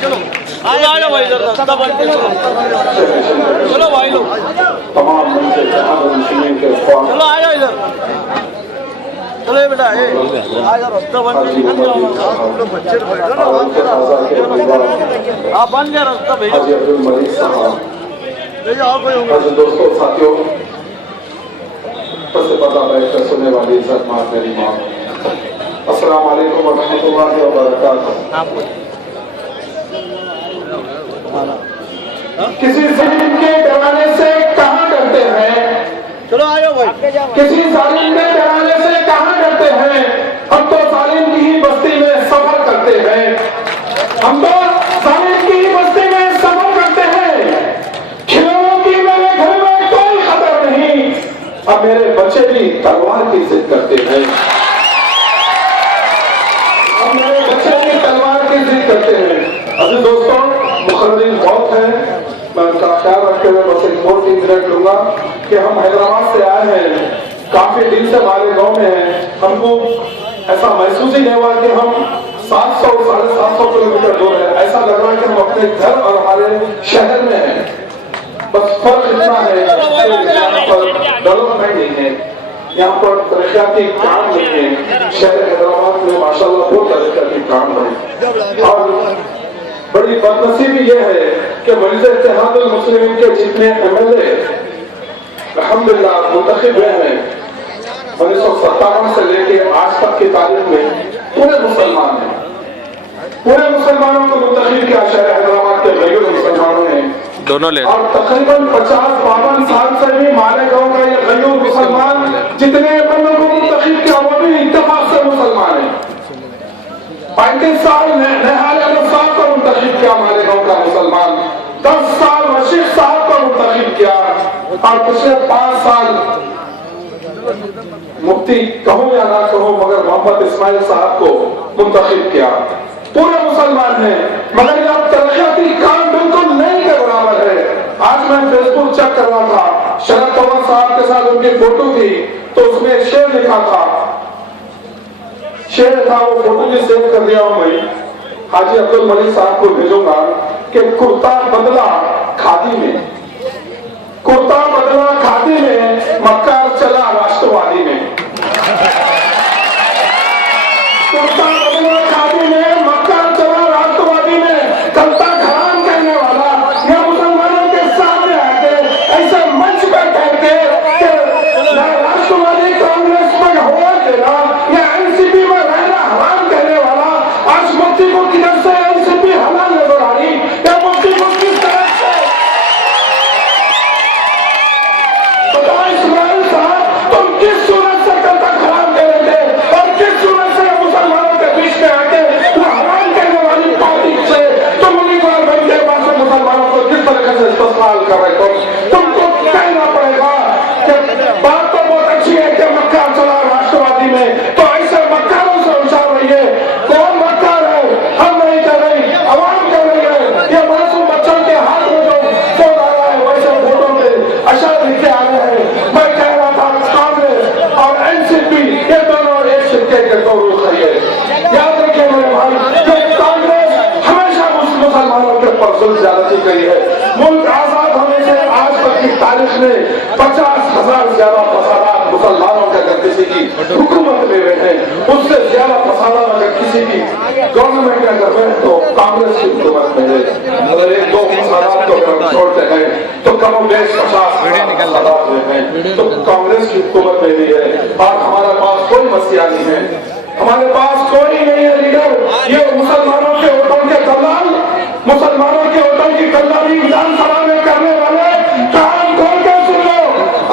चलो आ जाओ भाई इधर रास्ता बंद कर चलो भाई लोग तमाम चलो आ जाओ इधर चलो ये बेटा आ जाओ रास्ता बंद कर बच्चे बैठो ना आप बंद कर रास्ता भेजो दोस्तों साथियों से पता बैठकर सुनने वाली इज्जत मां मेरी मां अस्सलाम वालेकुम व रहमतुल्लाहि व बरकातहू। किसी जालिम के डराने से कहां डरते हैं, चलो आ जाओ भाई किसी जालिम के डराने से कहां डरते हैं। हम तो जालिम की ही बस्ती में सफर करते हैं, हम तो जालिम की ही बस्ती में सफर करते हैं। खिलौनों की मेरे घर में कोई खतर नहीं, अब मेरे बच्चे भी तलवार की जिद करते हैं, अब मेरे बच्चे भी तलवार की जिद करते हैं। अभी दोस्तों मुखर्रीन बहुत है, मैं उनका ख्याल रखते हुए बस एक और 3 मिनट लूंगा कि हम हैदराबाद से आए हैं, काफी दिन से हमारे गांव में हैं। हमको ऐसा महसूस ही नहीं हुआ कि हम 700 साढ़े 700 किलोमीटर दूर है, ऐसा लग रहा है कि हम अपने घर और हमारे शहर में हैं। बस फर्क इतना है कि यहाँ पर डेवलपमेंट नहीं है, यहाँ पर तरक्याती काम नहीं है। शहर हैदराबाद में माशाल्लाह बहुत तरक्याती काम है। और बड़ी बदनसीबी यह है कि मजलिस इत्तेहादुल मुस्लिमीन के जितने एमएलए अल्हम्दुलिल्लाह मुंतखब हुए हैं 1957 से लेके आज तक की तारीख में पूरे मुसलमान हैं, पूरे मुसलमानों को मुंतखब किया शहर हैदराबाद के गरीब मुसलमानों ने दोनों ले। और तकरीबन 50-52 साल से भी हमारे गांव का ये गरीब मुसलमान जितने बंदों को मुंतखब किया वो भी इत्तेफाक से मुसलमान है। 35 साल नेहाल अहमद साहब को मुंतखब किया हमारे गांव का मुसलमान, 10 साल रशीद साहब को मुंतखब किया और पिछले 5 साल मुफ्ती कहो या ना कहो मगर मोहम्मद इस्माइल साहब को मुंतखब किया। पूरे मुसलमान हैं, मगर यह तरक्याती काम बिल्कुल नहीं के बराबर है। आज मैं फेसबुक चेक कर रहा था, शरद पवार साहब के साथ उनकी फोटो थी तो उसमें शेर लिखा था, शेर था वो फोटो भी सेव कर दिया हूं मैं, हाजी अब्दुल मलिक साहब को भेजूंगा कि कुर्ता बदला खादी में, कुर्ता बदला खादी में, मक्कार चला राष्ट्रवादी में। कुर्ता बदला खादी में, मक्कार चला राष्ट्रवादी में। कलता घरान कहने वाला या मुसलमानों के सामने आके ऐसे मंच पर कहते राष्ट्रवादी कांग्रेस में हो देना या एनसीपी में रहना हराम कहने वाला, आज मुफ्ती को किधर से एनसीपी हलाल नजर आ रही या मुफ्ती को किस तरह से बताओ। इस्माइल साहब तुम किस सूरत से कल तक हराम कह रहे थे और किस सूरत से मुसलमानों के बीच में आके वो हराम कहने वाली पार्टी से तुम उम्मीदवार बन के पास मुसलमानों को किस तरह से इस्तेमाल कर रहे हो। तुमको कहना पड़ेगा कि बात तो बहुत अच्छी है कि मक्का चला राष्ट्रवादी में, तो ऐसे मक्कारों से उछाल रही है। कौन मक्कार है? हम नहीं कह रहे, अवाम कह रही है। ये मासूम बच्चों के हाथ में जो फोन आ रहा है वैसे फोटो में अशर लिखे आ रहे हैं। मैं कह रहा था कांग्रेस और एनसीपी ये दोनों एक सिक्के के दो रुख है। याद रखिए मेरे भाई, कांग्रेस हमेशा मुसलमानों के ऊपर जुल्म ज्यादती करी है। मुल्क आजाद होने से आज तक की तारीख में 50,000 ज्यादा फसादात मुसलमानों के अगर किसी की हुकूमत में हुए हैं, उससे ज्यादा फसादात अगर किसी की गवर्नमेंट अगर हुए तो कांग्रेस की हुकूमत में है। अगर 1-2 फसादात को अगर छोड़ते हैं तो कम बेश 50 फसादात हुए हैं तो कांग्रेस की हुकूमत में भी है। और हमारे पास कोई मसीहा नहीं है, हमारे पास कोई नहीं है लीडर। ये मुसलमानों के वोटों के दलाल, मुसलमानों के वोटों की दलाली विधानसभा में करने वाले कान खोल के सुन लो।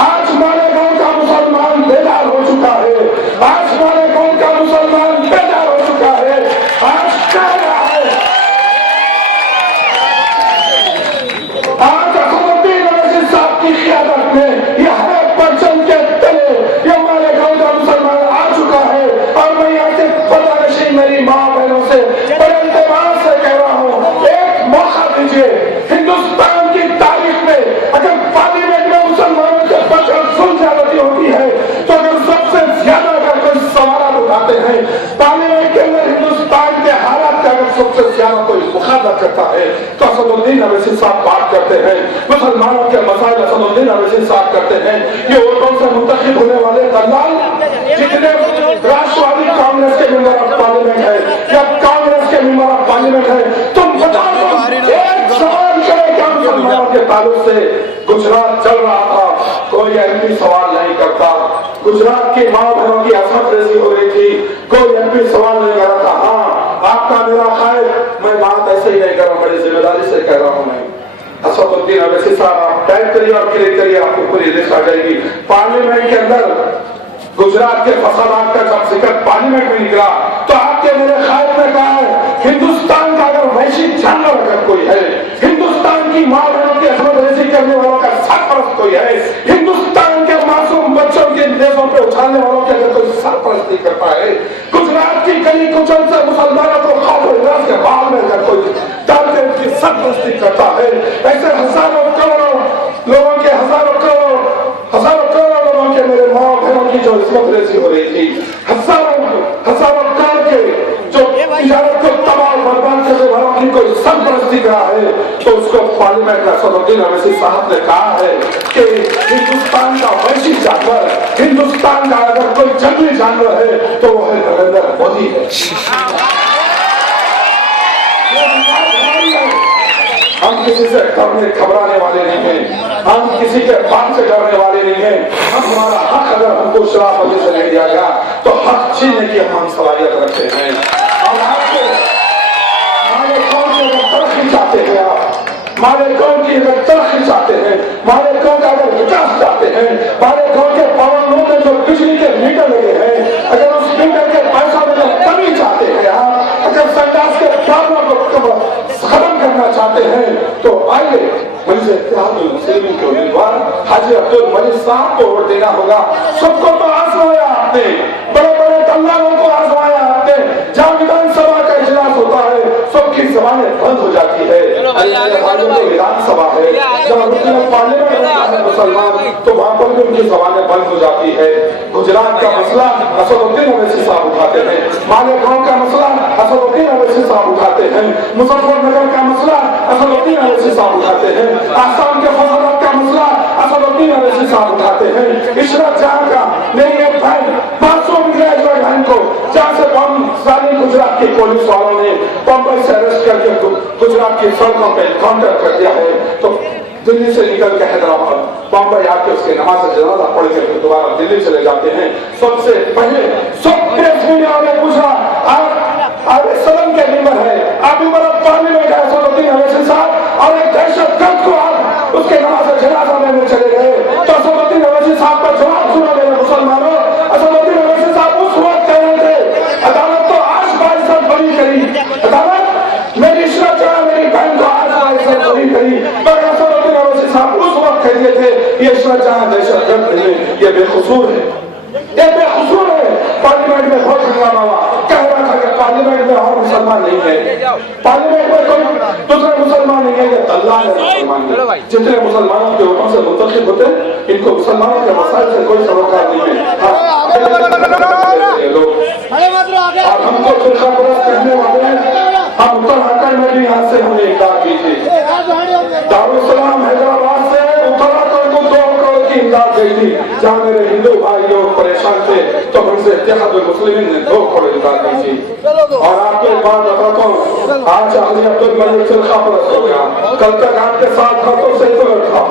आज हमारे गांव का मुसलमान बेदार हो चुका है, आज हमारे गांव का मुसलमान बेदार हो चुका है। आज कह रहा है, आज अखबारुद्दीन रशीद साहब की क़ियादत में यह परचम के तले ये हमारे गांव का मुसलमान आ चुका है। और मैं यहाँ से पता नहीं मेरी माँ बहनों से क्या कोई मुखालफत करता है तो असदुद्दीन अवैसी साहब बात करते हैं, मुसलमानों के मसाइल असदुद्दीन अवैसी साहब करते हैं। ये वोटों से मुंतखब होने वाले दलाल जितने राष्ट्रवादी कांग्रेस के मेंबर ऑफ पार्लियामेंट है या कांग्रेस के मेंबर ऑफ पार्लियामेंट है, तुम बताओ एक सवाल करें क्या मुसलमानों के ताल्लुक से गुजरात चल रहा था, कोई एमपी सवाल नहीं करता। गुजरात की माँ बहनों की असमत रेजी हो रही थी, कोई एमपी सवाल नहीं कर रहा था। हाँ, आपका मेरा खाए, मैं बात ऐसे ही नहीं कर रहा हूँ, बड़ी जिम्मेदारी से कह रहा हूँ। मैं असदुद्दीन अवैसी साहब आप टाइप करिए और क्लिक करिए, आपको पूरी लिस्ट आ जाएगी। पार्लियामेंट के अंदर गुजरात के फसादात का जब जिक्र पार्लियामेंट में निकला तो आपके मेरे खायद ने कहा है हिंदुस्तान का अगर वैश्विक जानवर अगर कोई है, हिंदुस्तान की माँ बहनों की असमत रेजी करने वालों का सरपरस्त कोई है, हिंदुस्तान के मासूम बच्चों के देशों पे उछालने वालों की अगर कोई सरपरस्ती करता है, गुजरात की गली कुचल से मुसलमानों को खौफ के बाल में अगर कोई डालकर उसकी सरपरस्ती करता है, ऐसे हजारों करोड़ों लोगों के हजारों करोड़ों लोगों के मेरे माँ बहनों की जो इसमत रेजी हो रही थी, हजारों करोड़ के जो तिजारत को तबाह बर्बाद करने वालों की कोई सरपरस्ती करा है, तो उसको पार्लियामेंट में असदुद्दीन अवैसी साहब ने कहा है कि हिंदुस्तान का वैश्विक जानवर, हिंदुस्तान का अगर कोई जंगली जानवर है तो वो है नरेंद्र मोदी है। हम किसी से डरने घबराने वाले नहीं हैं, हम किसी के बात से डरने वाले नहीं हैं। हम हमारा हक अगर हमको शराफत से नहीं दिया गया तो हक छीनने की हम सलाहियत रखते हैं। और आपको हमारे कौन की अगर तरक्की चाहते हैं, आप हमारे कौन की अगर तरक्की चाहते हैं, हमारे कौन का अगर विकास चाहते हैं, हमारे कौन के पवनों में जो बिजली के मीटर लगे हैं, अगर उस मीटर के पैसा में जो कमी चाहते हैं, आप अगर संघर्ष के प्रॉब्लम को खत्म करना चाहते हैं तो आइए मुझसे मुस्लिम के उम्मीदवार हाजी अब्दुल मजीद साहब को वोट देना होगा। सबको तो आजमाया आपने, बड़े बड़े दल्लालों को आजमाया आपने। जहाँ विधानसभा का इजलास होता है सबकी जबानें बंद हो जाती है, विधानसभा है, जब पार्लियामेंट होता है मुसलमान तो वहाँ पर भी उनकी जबानें बंद हो जाती है। गुजरात का मसला असदुद्दीन अवैसी साहब उठाते हैं, मालेगांव का मसला असदुद्दीन अवैसी साहब उठाते हैं, मुजफ्फरनगर का मसला असदुद्दीन अवैसी साहब उठाते हैं, आसाम के फसादात का मसला असदुद्दीन अवैसी साहब उठाते हैं। इशरत जहां का मेरी एक भाई मासूम ग्रेजुएट बहन को जहां से गुजरात की पुलिस वालों ने बम्बई से अरेस्ट करके गुजरात की सड़कों पे काउंटर कर दिया है, तो दिल्ली से निकल के हैदराबाद बम्बई आके उसके नमाज जनाजा पढ़ के दोबारा दिल्ली चले जाते हैं। सबसे पहले सब प्रेस मीडिया वाले पूछा आप सदन के मेंबर है, आप मेंबर ऑफ पार्लियामेंट है असदुद्दीन अवैसी साहब, और एक दहशतगर्द को आप उसके नमाज जनाजा में चले गए, तो असदुद्दीन अवैसी साहब का जवाब सुना मेरे मुसलमानों। असदुद्दीन अवैसी साहब उस वक्त कह रहे थे अदालत तो आज बाइज्जत बरी करी, अदालत मेरी इशरत जहां मेरी बहन को आज बाइज्जत बरी करी, पर असदुद्दीन अवैसी साहब उस वक्त कह दिए थे ये इशरत जहां दहशतगर्द नहीं, ये बेकसूर है, ये बेकसूर है। पार्लियामेंट में बहुत हंगामा हुआ, कह रहा था कि पार्लियामेंट में और मुसलमान नहीं है, पार्लियामेंट में कोई दूसरे मुसलमान नहीं है, ये अल्लाह ने मुसलमान है। जितने मुसलमानों के वोटों से मुंतखब होते इनको मुसलमानों के मसाइल से कोई सरोकार नहीं है। और हमको फिरका परस्त कहने वाले हैं, हम उत्तराखंड में भी यहाँ से हमने इकरार की थी, दारुसलाम हैदराबाद से उत्तराखंड को 2 करोड़ की इमदाद गई थी, जहाँ मेरे हिंदू भाई लोग परेशान थे तो हमसे इत्तेहादुल मुस्लिमीन ने 2 करोड़ इमदाद दी थी। और आपको एक बात बताता हूँ, आज हाजी अब्दुल मजीद फिरका परस्त हो गया, कल तक आपके साथ हाथों से था,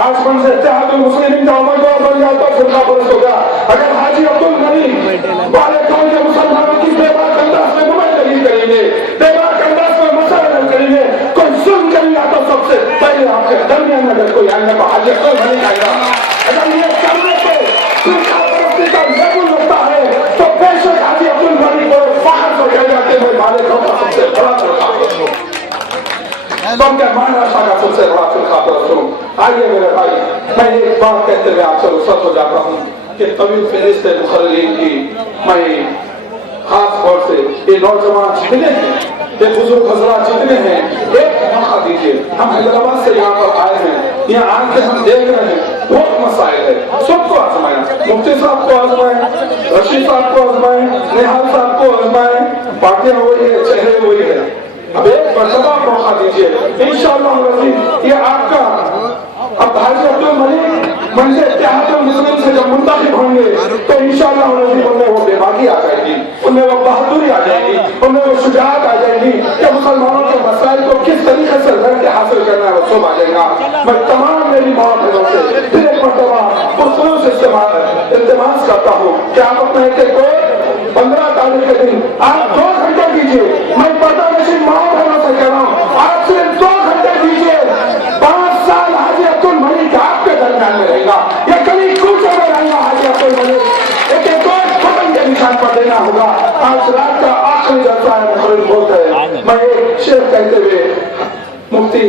आज हमसे इत्तेहादुल मुस्लिमीन का उम्मीदवार बन गया तो फिरका परस्त हो गया। अगर हाजी अब्दुल मजीद वाले कौन के मुसलमानों की बेबाक अंदाज में नुमाइंदगी करेंगे, बेबाक अंदाज में मसला हल करेंगे, कोई सुन करेगा तो सबसे पहले आपके दरमियान अगर कोई आने का हाजी अब्दुल मजीद आएगा। अगर ये करने से फिरका परस्ती का लेबल लगता है तो बेशक हाजी अब्दुल मजीद को फाखर से कह जाते हैं मालिकों का सबसे बड़ा फिरका तुम क्या महाराष्ट्र का सबसे बड़ा फिरका परस्त हूँ। आइए मेरे भाई, मैं एक बात कहते हुए आपसे रुखसत हो जाता हूँ कि तवील फहरिस्त मुखर्रिरीन की मैं खास तौर से ये नौजवान जितने हैं, ये बुजुर्ग हजरात जितने हैं, एक मौका दीजिए। हम हैदराबाद से यहाँ पर आए हैं, यहाँ आके हम देख रहे हैं बहुत मसाइल है, सबको आजमाया, मुफ्ती साहब को आजमाए, रशीद साहब को आजमाए, निहाल साहब को आजमाए, पार्टियां वही है, चेहरे वही है, अब एक मरतबा मौका दीजिए, इंशाअल्लाह ये आपका। अब हाजी अब्दुल मलिक मंजिल इत्तेहादुल मुस्लिम से जब मुंतखब होंगे तो इंशाअल्लाह उनमें वो बेबाकी आ जाएगी, उनमें वो बहादुरी आ जाएगी, उनमें वो शुजाअत आ जाएगी कि मुसलमानों के मसाइल को किस तरीके से लड़के हासिल करना है वो सब आ जाएगा। मैं तमाम मेरी मोहब्बतों से फिर एक मरतबा पुरखुलूस इल्तिमास करता हूँ कि आप अपने को 15 तारीख के दिन आप 2 घंटे दीजिए। मैं पर्दा नशीन माँ बहनों से कह रहा हूँ, आप सिर्फ 2 घंटे दीजिए। 5 साल हाजी अब्दुल मलिक आपके दरमियान में रहेगा, या कहीं कूचे में रहेगा हाजी अब्दुल मलिक। एक खत्म के निशान पर देना होगा। आज रात का आखिरी जलसा है, मुखरिज बोलते हैं। मैं एक शेर कहते हुए मुफ्ती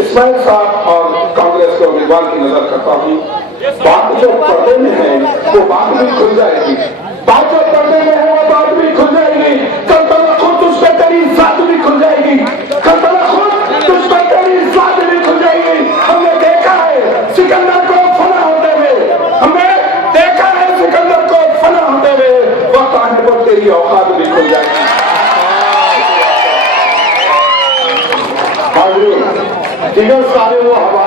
इस्माइल साहब और कांग्रेस के उम्मीदवार की नजर करता हूँ। बात जो पर्दे में है वो बात भी खुल जाएगी, बात जो पर्दे में है वो बात भी खुल जाएगी। कल तक खुद तुझ पे तेरी जात भी खुल जाएगी, कल तक खुद तुझ पे तेरी जात भी खुल जाएगी। हमने देखा है सिकंदर को फना होते हुए, हमने देखा है सिकंदर को फना होते हुए, वक्त आने पर तेरी औकात भी खुल जाएगी। जिगर सारे वो हवा